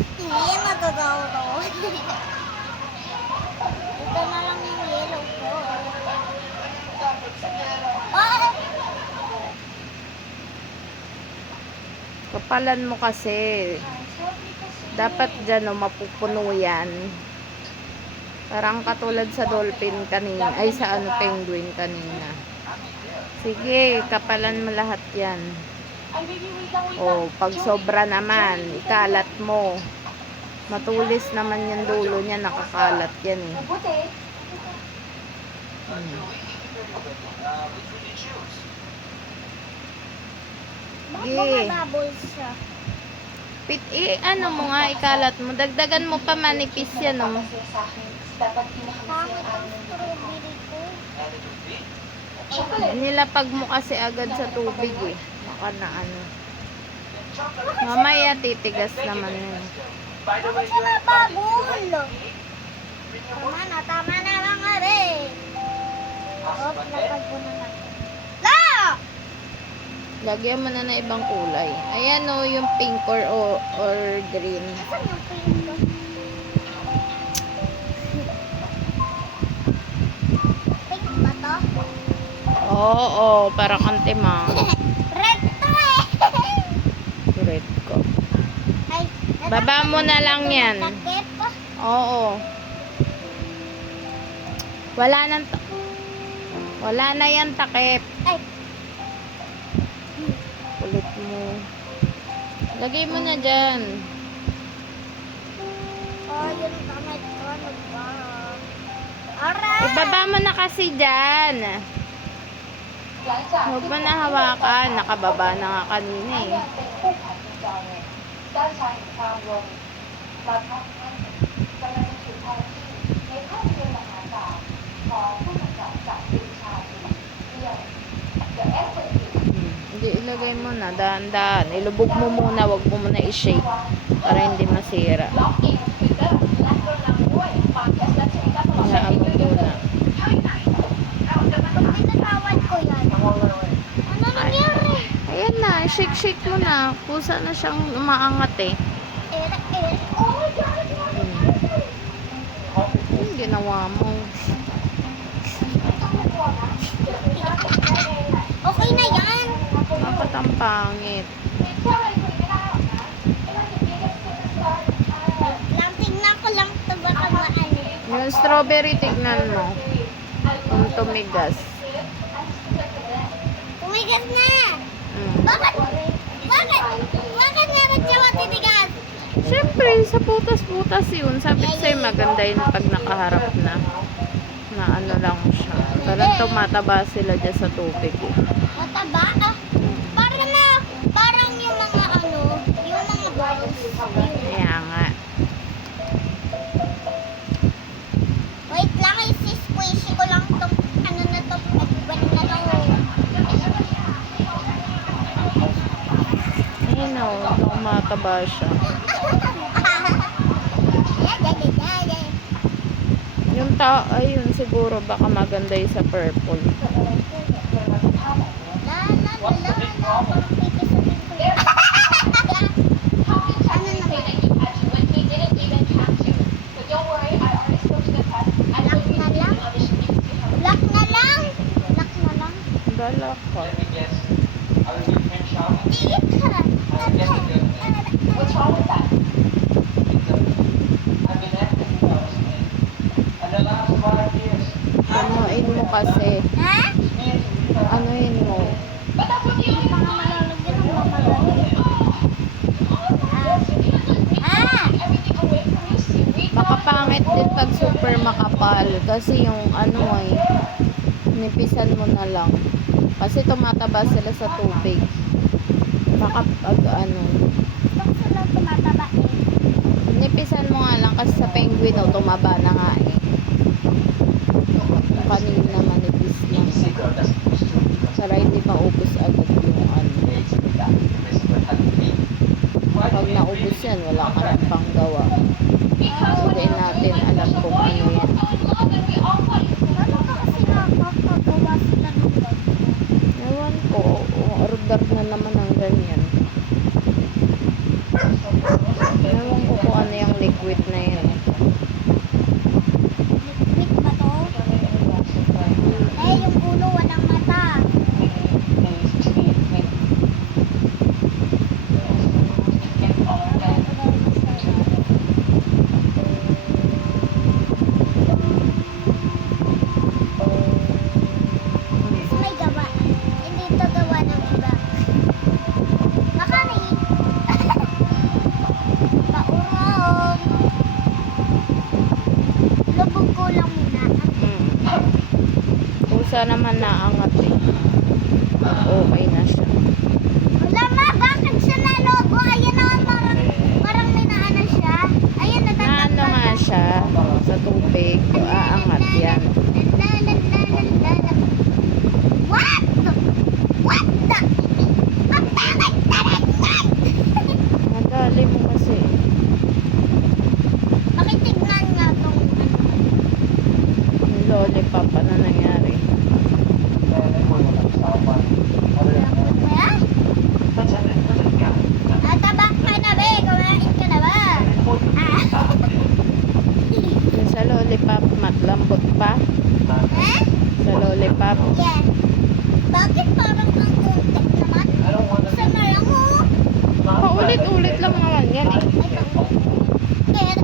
Hindi, matatawa ko. Ito na lang yung yellow ko. Oh! Kapalan mo kasi. Dapat dyan, mapupuno yan. Parang katulad sa dolphin kanina. Ay, sa penguin kanina. Sige, kapalan mo lahat yan. O, pag sobra naman, ikalat mo. Matulis naman yung dulo niya, nakakalat yan eh. Bakit Sige. bumababol siya? Ano mo nga, ikalat mo. Dagdagan mo pa manipis yan oh. Pangit ang strawberry ko. Nilapag mo kasi agad sa tubig eh. Baka na ano. Mamaya titigas naman yun. Bakit siya nababol? Tama na mga rin. Oh, lapag ko na lang. La! Lagyan mo na ng ibang kulay. Ayan o, yung pink or green. Saan yung pink ko? Pink ba to? Oo, para kang timang. Red to eh! Red ko. Ay, Baba mo na lang yan. takip. Oo. Wala na yan takip. Ay, Kulit mo. Lagay mo na dyan. oh, yung kamay ko, nagba. Alright! Ibaba mo na kasi dyan. Huwag mo na hawakan. Nakababa na nga kanina eh. Hindi, ilagay mo na. Dahan-dahan. Ilubog mo muna. Huwag mo muna i-shake. Para hindi masira. Hayaan mo muna. Pinatawan ko yan. Ano nangyari? Ayan na. Shake-shake mo na. Pusa na siyang umaangat eh. Oh my God! Yung ginawa mo. Okay na yan. Dapat ang pangit. Lang, tignan ko lang ito baka maano. Yung strawberry, tignan mo. Kung tumigas. Tumigas na! Mm. Bakit? Bakit? Bakit nga ba't siya matitigas? Siyempre, sa butas-butas yun. Sabi ko sa'yo, maganda yun pag nakaharap na. Na ano lang siya. Parang tumataba sila dyan sa tubig eh. Mataba? Ah, parang yung mga yung mga balls. Kaya nga. Wait lang, isi-squishy ko lang itong ano na to, nag-ban na to. Ayun o, tumataba siya. Yung ayun siguro baka maganda yung sa purple. La, parang pipisukin ko yun. Ano naman? Black na lang? Black na lang? Dala ka. What's wrong with that? Anuin mo kasi. Ha? Anuin mo. Hindi pa nga malalagyan ng mamalagyan. Baka pangit din pag super makapal. Kasi yung ay, nipisan mo na lang. Kasi tumataba sila sa tubig. Baka pag Bakit sila tumataba eh? nipisan mo nga lang kasi sa penguin tumaba na nga eh. Kanina manipis lang. Para hindi maubos agad yung Pag naubos yan, wala ka nang panggawa. Hindi natin alam kung ano yan. Ano ka kasi nakakagawa sila ng ganyan? Ewan ko, order na naman ng ganyan. Ewan ko kung liquid na yan. Liquid ba to? Eh, yung ulo walang mata. Mas may gawa. Hindi ito gawa ng iba. Baka may... Paurong. Lubog ko lang muna. Pusa naman naangat eh. Okay na siya. Wala ma, bakit siya nalobo? Ayan na, parang may naano siya. Ayan, Naano natatapos. nga siya sa tubig. Aangat yan. What? What the? Ang bakit talagang? Madali mo kasi. Pakitignan nga tong Yung lollipop, ano nangyari? lambot mo yan? Tabak ka na be, kumain ka na ba? Yung sa lollipop, matlambot pa. Eh? Sa lollipop. Yes.